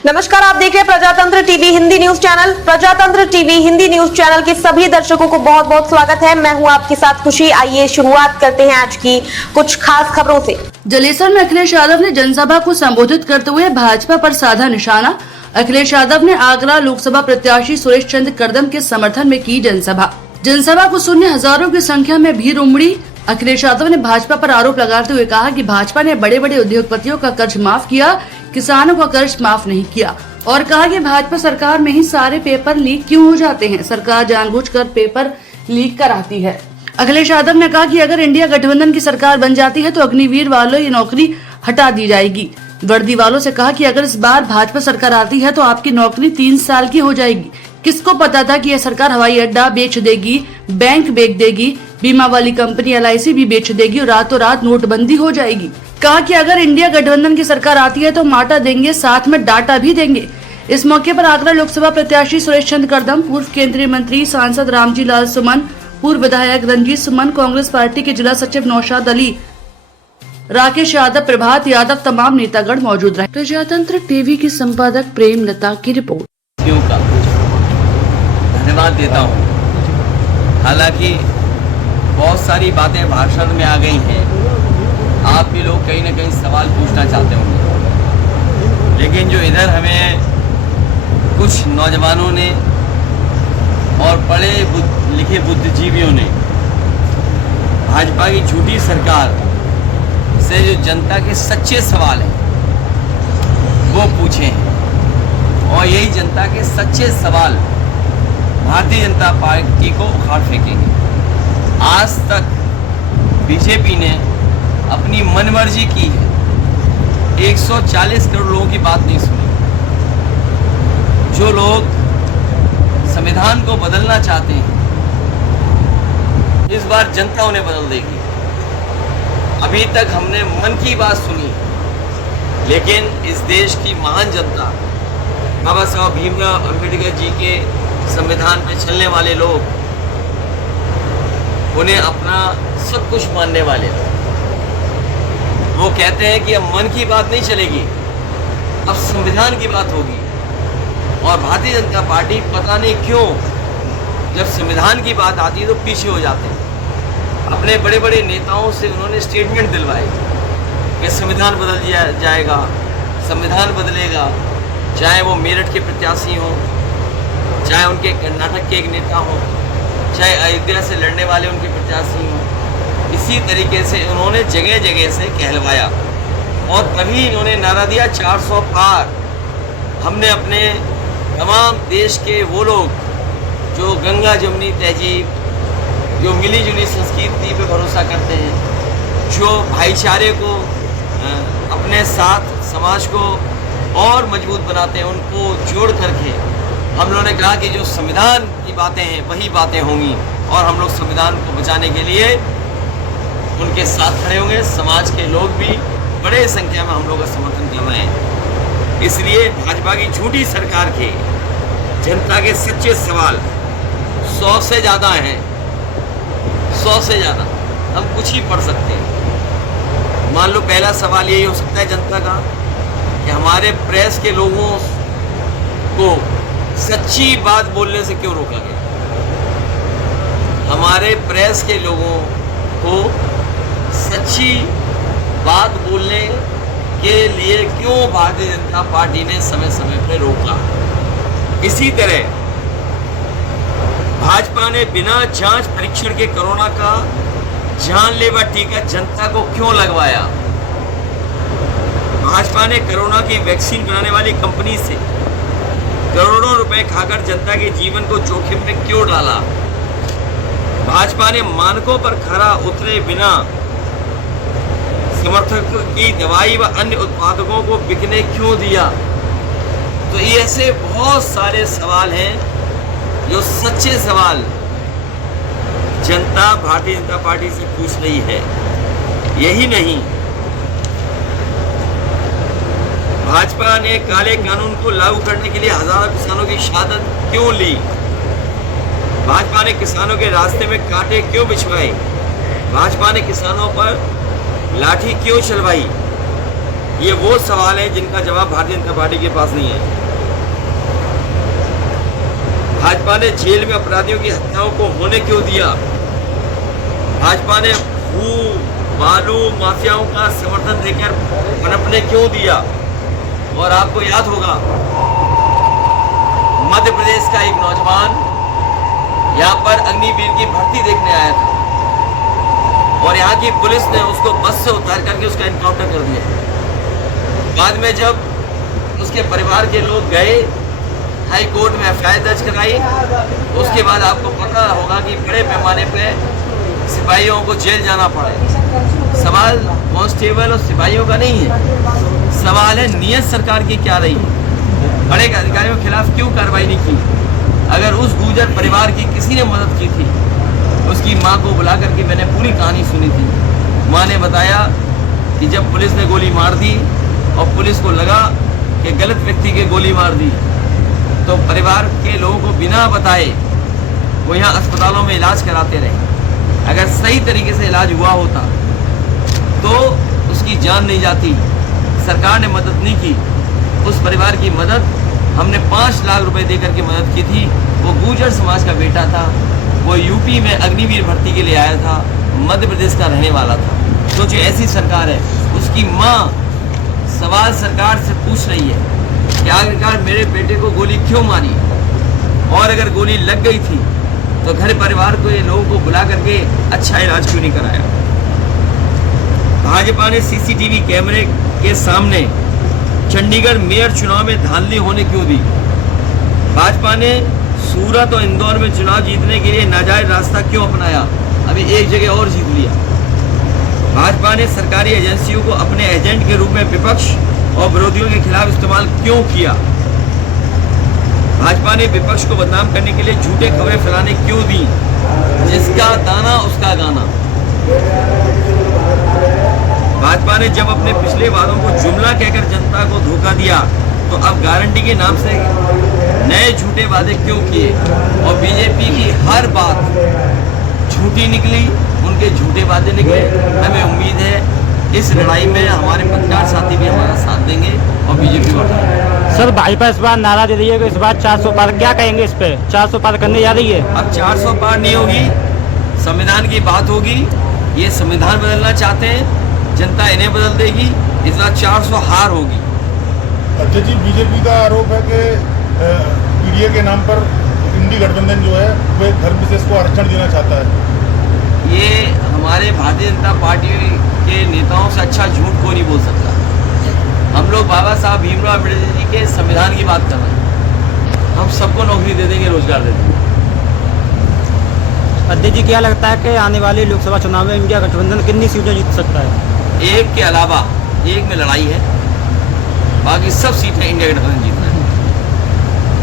नमस्कार, आप देख रहे हैं प्रजातंत्र टीवी हिंदी न्यूज चैनल। प्रजातंत्र टीवी हिंदी न्यूज चैनल के सभी दर्शकों को बहुत बहुत स्वागत है। मैं हूं आपके साथ खुशी। आइए शुरुआत करते हैं आज की कुछ खास खबरों से। जलेसर में अखिलेश यादव ने जनसभा को संबोधित करते हुए भाजपा पर साधा निशाना। अखिलेश यादव ने आगरा लोकसभा प्रत्याशी सुरेश चंद्र कदम के समर्थन में की जनसभा को सुनने हजारों की संख्या में भीड़ उमड़ी। अखिलेश यादव ने भाजपा पर आरोप लगाते हुए कहा कि भाजपा ने बड़े बड़े उद्योगपतियों का कर्ज माफ किया, किसानों का कर्ज माफ नहीं किया, और कहा कि भाजपा सरकार में ही सारे पेपर लीक क्यों हो जाते हैं, सरकार जानबूझकर पेपर लीक कराती है। अखिलेश यादव ने कहा कि अगर इंडिया गठबंधन की सरकार बन जाती है तो अग्निवीर वालों की नौकरी हटा दी जाएगी। वर्दी वालों से कहा कि अगर इस बार भाजपा सरकार आती है तो आपकी नौकरी 3 साल की हो जाएगी। किसको पता था कि यह सरकार हवाई अड्डा बेच देगी, बैंक बेच देगी, बीमा वाली कंपनी LIC भी बेच देगी और रातों रात नोटबंदी हो जाएगी। कहा कि अगर इंडिया गठबंधन की सरकार आती है तो माटा देंगे, साथ में डाटा भी देंगे। इस मौके पर आगरा लोकसभा प्रत्याशी सुरेश चंद्र कदम, पूर्व केंद्रीय मंत्री सांसद रामजी लाल सुमन, पूर्व विधायक रंजीत सुमन, कांग्रेस पार्टी के जिला सचिव नौशाद अली, राकेश यादव, प्रभात यादव, तमाम नेतागण मौजूद रहे। प्रजातंत्र टीवी की संपादक प्रेम लता की रिपोर्ट। का धन्यवाद देता हूँ। हालांकि बहुत सारी बातें भाषण में आ गई हैं, आप भी लोग कहीं न कहीं सवाल पूछना चाहते होंगे, लेकिन जो इधर हमें कुछ नौजवानों ने और पढ़े लिखे बुद्धिजीवियों ने भाजपा की झूठी सरकार से जो जनता के सच्चे सवाल हैं वो पूछे हैं, और यही जनता के सच्चे सवाल भारतीय जनता पार्टी को उखाड़ फेंकेंगे। आज तक बीजेपी ने अपनी मनमर्जी की है, 140 करोड़ लोगों की बात नहीं सुनी। जो लोग संविधान को बदलना चाहते हैं, इस बार जनता उन्हें बदल देगी। अभी तक हमने मन की बात सुनी, लेकिन इस देश की महान जनता, बाबा साहब भीमराव अम्बेडकर जी के संविधान पे चलने वाले लोग, उन्हें अपना सब कुछ मानने वाले, वो कहते हैं कि अब मन की बात नहीं चलेगी, अब संविधान की बात होगी। और भारतीय जनता पार्टी पता नहीं क्यों जब संविधान की बात आती है तो पीछे हो जाते हैं। अपने बड़े बड़े नेताओं से उन्होंने स्टेटमेंट दिलवाए कि संविधान बदल जाएगा, संविधान बदलेगा, चाहे वो मेरठ के प्रत्याशी हों, चाहे उनके कर्नाटक के एक नेता हों, चाहे अयोध्या से लड़ने वाले उनके प्रत्याशी हों। इसी तरीके से उन्होंने जगह जगह से कहलवाया, और तभी इन्होंने नारा दिया 400 पार। हमने अपने तमाम देश के वो लोग जो गंगा जमुनी तहजीब, जो मिली जुली संस्कृति पे भरोसा करते हैं, जो भाईचारे को अपने साथ समाज को और मजबूत बनाते हैं, उनको जोड़ करके हम लोगों ने कहा कि जो संविधान की बातें हैं वही बातें होंगी, और हम लोग संविधान को बचाने के लिए उनके साथ खड़े होंगे। समाज के लोग भी बड़े संख्या में हम लोग का समर्थन कर रहे हैं। इसलिए भाजपा की झूठी सरकार के जनता के सच्चे सवाल 100 से ज़्यादा हैं, 100 से ज़्यादा। हम कुछ ही पढ़ सकते हैं। मान लो पहला सवाल यही हो सकता है जनता का कि हमारे प्रेस के लोगों को सच्ची बात बोलने से क्यों रोका गया, हमारे प्रेस के लोगों को सच्ची बात बोलने के लिए क्यों भारतीय जनता पार्टी ने समय समय पर रोका। इसी तरह भाजपा ने बिना जांच परीक्षण के कोरोना का जानलेवा टीका जनता को क्यों लगवाया। भाजपा ने कोरोना की वैक्सीन बनाने वाली कंपनी से करोड़ों रुपए खाकर जनता के जीवन को जोखिम में क्यों डाला। भाजपा ने मानकों पर खरा उतरे बिना समर्थकों की दवाई व अन्य उत्पादकों को बिकने क्यों दिया। तो ये ऐसे बहुत सारे सवाल हैं जो सच्चे सवाल जनता भारतीय जनता पार्टी से पूछ रही है। यही नहीं, भाजपा ने काले कानून को लागू करने के लिए हजारों किसानों की शहादत क्यों ली। भाजपा ने किसानों के रास्ते में कांटे क्यों बिछवाए। भाजपा ने किसानों पर लाठी क्यों चलवाई। ये वो सवाल है जिनका जवाब भारतीय जनता पार्टी के पास नहीं है। भाजपा ने जेल में अपराधियों की हत्याओं को होने क्यों दिया? भाजपा ने भू बालू माफियाओं का समर्थन देकर पनपने क्यों दिया? और आपको याद होगा, मध्य प्रदेश का एक नौजवान यहाँ पर अग्निवीर की भर्ती देखने आया था और यहाँ की पुलिस ने उसको बस से उतार करके उसका एनकाउंटर कर दिया। बाद में जब उसके परिवार के लोग गए, हाई कोर्ट में एफआईआर दर्ज कराई, उसके बाद आपको पता होगा कि बड़े पैमाने पे सिपाहियों को जेल जाना पड़ा। सवाल कांस्टेबल और सिपाहियों का नहीं है, सवाल है नियत सरकार की क्या रही है। बड़े अधिकारियों के खिलाफ क्यों कार्रवाई नहीं की? अगर उस गुर्जर परिवार की किसी ने मदद की थी, उसकी माँ को बुला करके मैंने पूरी कहानी सुनी थी। माँ ने बताया कि जब पुलिस ने गोली मार दी और पुलिस को लगा कि गलत व्यक्ति के गोली मार दी, तो परिवार के लोगों को बिना बताए वो यहाँ अस्पतालों में इलाज कराते रहे। अगर सही तरीके से इलाज हुआ होता तो उसकी जान नहीं जाती। सरकार ने मदद नहीं की। उस परिवार की मदद हमने 5 लाख रुपए देकर के मदद की थी। वो गुर्जर समाज का बेटा था, वो यूपी में अग्निवीर भर्ती के लिए आया था, मध्य प्रदेश का रहने वाला था। तो जो ऐसी सरकार है, उसकी माँ सवाल सरकार से पूछ रही है कि आखिरकार मेरे बेटे को गोली क्यों मारी, और अगर गोली लग गई थी तो घर परिवार को, ये लोगों को बुला करके अच्छा इलाज क्यों नहीं कराया? भाजपा ने सीसीटीवी कैमरे के सामने चंडीगढ़ मेयर चुनाव में धांधली होने क्यों दी? भाजपा ने सूरत और इंदौर में चुनाव जीतने के लिए नाजायज रास्ता क्यों अपनाया? अभी एक जगह और जीत लिया। भाजपा ने सरकारी एजेंसियों को अपने एजेंट के रूप में विपक्ष और विरोधियों के खिलाफ इस्तेमाल क्यों किया? भाजपा ने विपक्ष को बदनाम करने के लिए झूठे खबरें फैलाने क्यों दी? जिसका दाना उसका गाना। भाजपा ने जब अपने पिछले वादों को जुमला कहकर जनता को धोखा दिया, तो अब गारंटी के नाम से नए झूठे वादे क्यों किए? और बीजेपी की हर बात झूठी निकली, उनके झूठे वादे निकले। हमें उम्मीद है इस लड़ाई में हमारे पत्रकार साथी भी हमारा साथ देंगे और बीजेपी को हटाएंगे। सर, भाजपा इस बार नारा दे रही है कि इस बार 400 पार, क्या कहेंगे इस पे? 400 पार करने जा रही है? अब 400 पार नहीं होगी, संविधान की बात होगी। ये संविधान बदलना चाहते हैं, जनता इन्हें बदल देगी। इस बार 400 हार होगी। अच्छा जी, बीजेपी का आरोप है कि पीडीए के नाम पर इंडी गठबंधन जो है वो धर्म विशेष को आरक्षण देना चाहता है। ये हमारे भारतीय जनता पार्टी के नेताओं से अच्छा झूठ कोई नहीं बोल सकता। हम लोग बाबा साहब भीमराव अम्बेडकर जी के संविधान की बात कर रहे हैं। हम सबको नौकरी दे देंगे, रोजगार दे देंगे। अध्यक्ष जी, क्या लगता है कि आने वाले लोकसभा चुनाव में इंडिया गठबंधन कितनी सीटें जीत सकता है? एक के अलावा, एक में लड़ाई है, बाकी सब सीटें इंडिया गठबंधन जीतना है।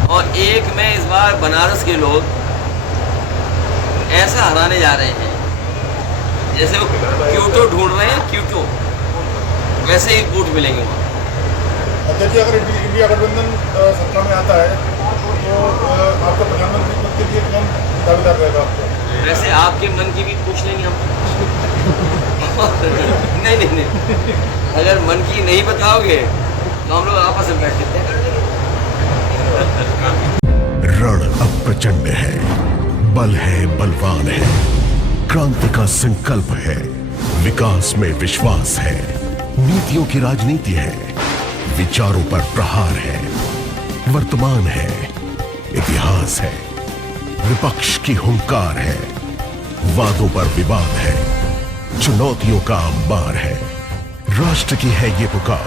और एक में इस बार बनारस के लोग ऐसा हराने जा रहे हैं जैसे वो क्यूटो ढूंढ रहे हैं, क्यूटो वैसे ही वोट मिलेंगे वहाँ। अच्छा जी, अगर इंडिया गठबंधन सत्ता में आता है तो आपका प्रधानमंत्री पद के लिए कौन दावेदार रहेगा आपको? वैसे आपके मन की भी पूछ लेंगे हम। नहीं, अगर मन की नहीं बताओगे तो हम लोग आपस में बैठ के कर लेंगे। रण अब प्रचंड है, बल है बलवान है, क्रांति का संकल्प है, विकास में विश्वास है, नीतियों की राजनीति है, विचारों पर प्रहार है, वर्तमान है, इतिहास है, विपक्ष की हुंकार है, वादों पर विवाद है, चुनौतियों का अंबार है, राष्ट्र की है ये पुकार।